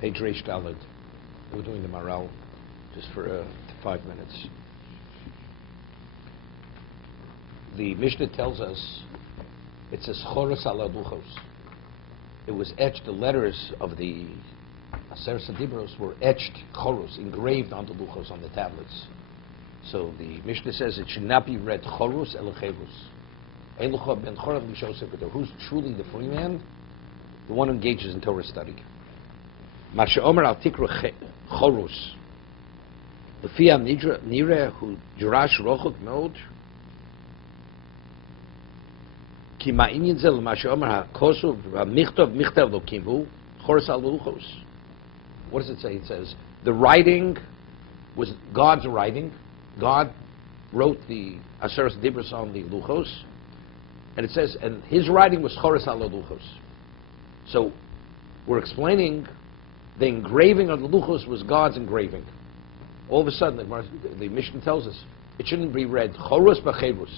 Page Reish Daled. We're doing the Maharal just for 5 minutes. The Mishnah tells us it says choros ala luchos. It was etched. The letters of the Aseret Dibros were etched choros, engraved onto luchos on the tablets. So the Mishnah says it should not be read choros elachevus. Elucha ben chorav mishosef. Who's truly the free man? The one who engages in Torah study. Masha Omer al tikra choros. Lefia nira hu jurash rochok mod. Ki ma'inyin zel Masha Omer ha kosuv michtav lo kimbu choros al luchos. What does it say? It says the writing was God's writing. God wrote the Aseret Dibros on the luchos, and it says, and his writing was choros al luchos. So we're explaining the engraving of the luchos was God's engraving. All of a sudden, the Mishnah tells us it shouldn't be read choros b'chevrus.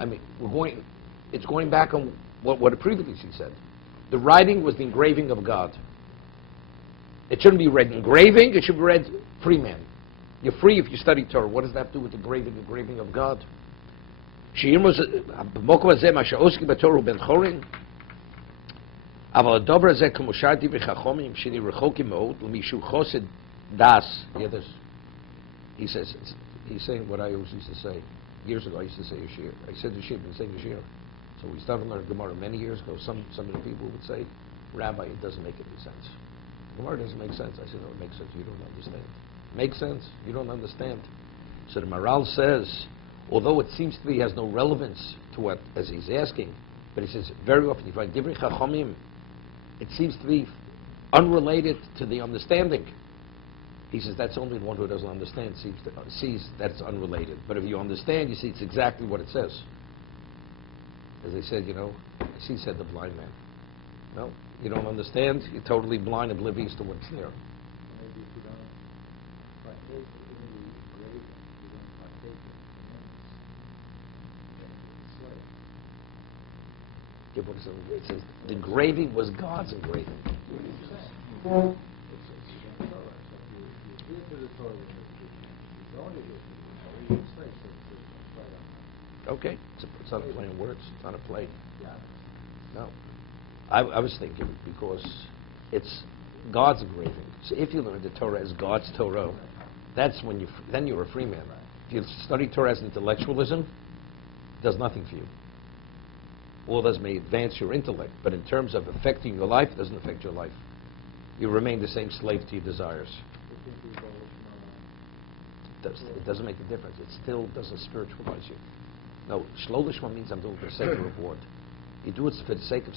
I mean, it's going back on what it previously said. The writing was the engraving of God. It shouldn't be read engraving. It should be read free man. You're free if you study Torah. What does that have to do with the engraving of God? אבל הדבר הזה כמו שרתי בחכמים שאני רחוקים מאוד למישהו חוסד das. He's saying what I always used to say. Years ago I used to say Yeshir. I said Yeshir, been saying Yeshir. So we started learning Gemara many years ago. Some of the people would say, Rabbi, it doesn't make any sense. Gemara doesn't make sense. I said, no, it makes sense. You don't understand. Makes sense? You don't understand. So the Maharal says, although it seems to be has no relevance to what as he's asking, but he says very often you find Divrei Chachamim, it seems to be unrelated to the understanding. He says that's only the one who doesn't understand sees that it's unrelated. But if you understand, you see it's exactly what it says. As they said, he said the blind man. No, you don't understand, you're totally blind, oblivious to what's there. Maybe if you don't partake in the engraving, you don't partake in the commandments, then you're a slave. It says the engraving was God's engraving. Okay, it's not a play on words. It's not a play. No, I was thinking because it's God's engraving. So if you learn the Torah as God's Torah, that's when then you're a free man. If you study Torah as intellectualism, it does nothing for you. All this may advance your intellect, but in terms of affecting your life, it doesn't affect your life. You remain the same slave to your desires. It doesn't make a difference. It still doesn't spiritualize you. No, shlo lishma means I'm doing it for the sake of reward. You do it for the sake of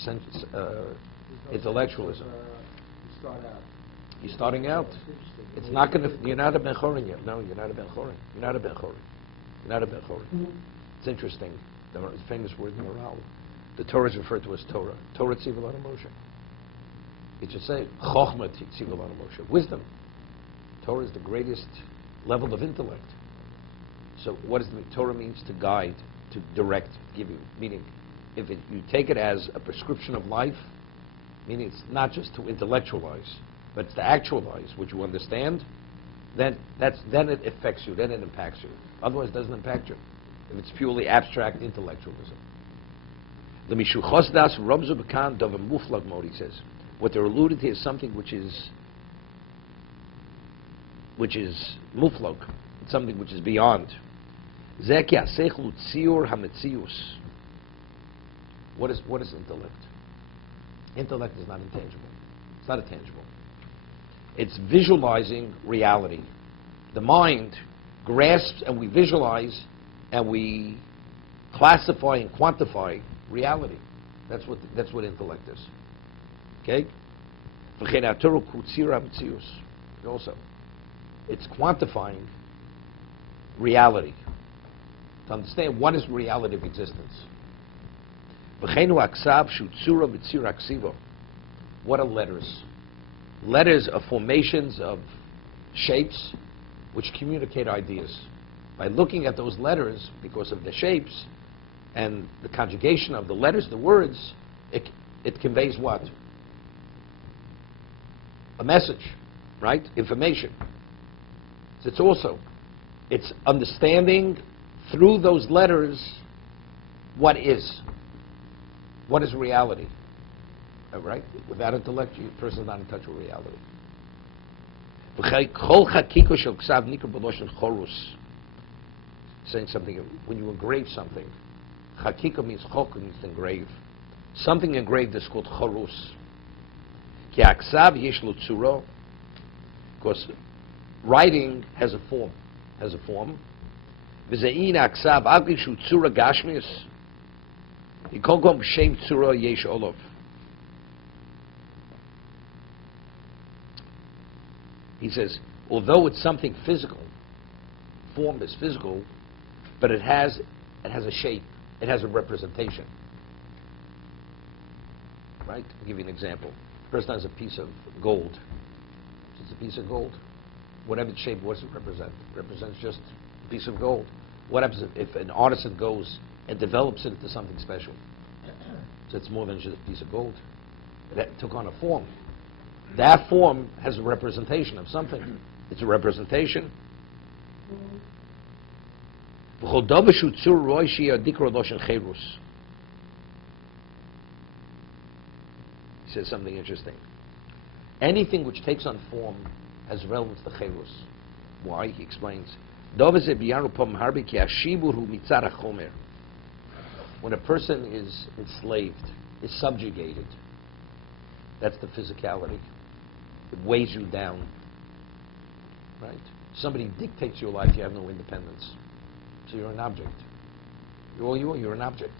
intellectualism. You're starting out. It's not going to. You're not a ben chorin yet. No, you're not a ben chorin. You're not a ben chorin. You're not a ben chorin. It's interesting. The famous word Maharal. The Torah is referred to as Torah. Torah tziva l'anu Moshe. It should say chochma tziva l'anu Moshe. Wisdom. Torah is the greatest level of intellect. So what does the Torah means? To guide, to direct, give you. Meaning, if you take it as a prescription of life, meaning it's not just to intellectualize, but it's to actualize what you understand, then it affects you, then it impacts you. Otherwise it doesn't impact you. If it's purely abstract intellectualism. The Mishuchos das Rabzu Bekan Dov Muflag mode, he says. What they're alluded to is something which is muflag, something which is beyond. Zeki asechlu tziur hametzius. What is intellect? Intellect is not intangible. It's not intangible. It's visualizing reality. The mind grasps and we visualize and we classify and quantify reality. That's what intellect is. Okay? Also, it's quantifying reality. To understand what is reality of existence. What are letters? Letters are formations of shapes which communicate ideas. By looking at those letters, because of the shapes and the conjugation of the letters, the words, it conveys what? a message, right? Information. It's understanding through those letters what is reality, right? Without intellect, the person is not in touch with reality. Saying something, when you engrave something, chakika means chok, means to engrave. Something engraved is called chorus. Because writing has a form. V'ze'in aksav agli shu tzura gashmius. Yikol gom b'shem tzura yesh olov. He says, although it's something physical, form is physical, but it has a shape, it has a representation. Right? I'll give you an example. A person has a piece of gold. It's a piece of gold. Whatever its shape, what does it represent? It represents just a piece of gold. What happens if an artisan goes and develops it into something special? So it's more than just a piece of gold. It took on a form. That form has a representation of something. It's a representation. He says something interesting. Anything which takes on form has relevance to cherus. Why? He explains. When a person is enslaved, is subjugated, that's the physicality. It weighs you down. Right? Somebody dictates your life, you have no independence. So you're an object. All you are, you're an object.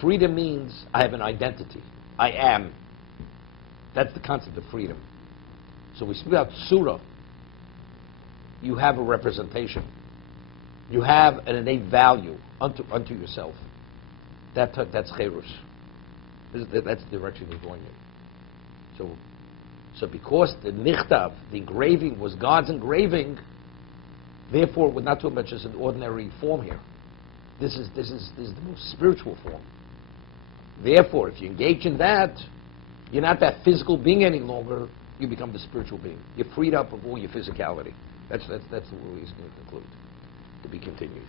Freedom means I have an identity. I am. That's the concept of freedom. So we speak about surah. You have a representation. You have an innate value unto yourself. That's cherus. That's the direction you're going in. So because the nichtav, the engraving, was God's engraving, therefore we're not talking about just an ordinary form here. This is the most spiritual form. Therefore, if you engage in that, you're not that physical being any longer. You become the spiritual being. You're freed up of all your physicality. That's the way he's going to conclude. To be continued.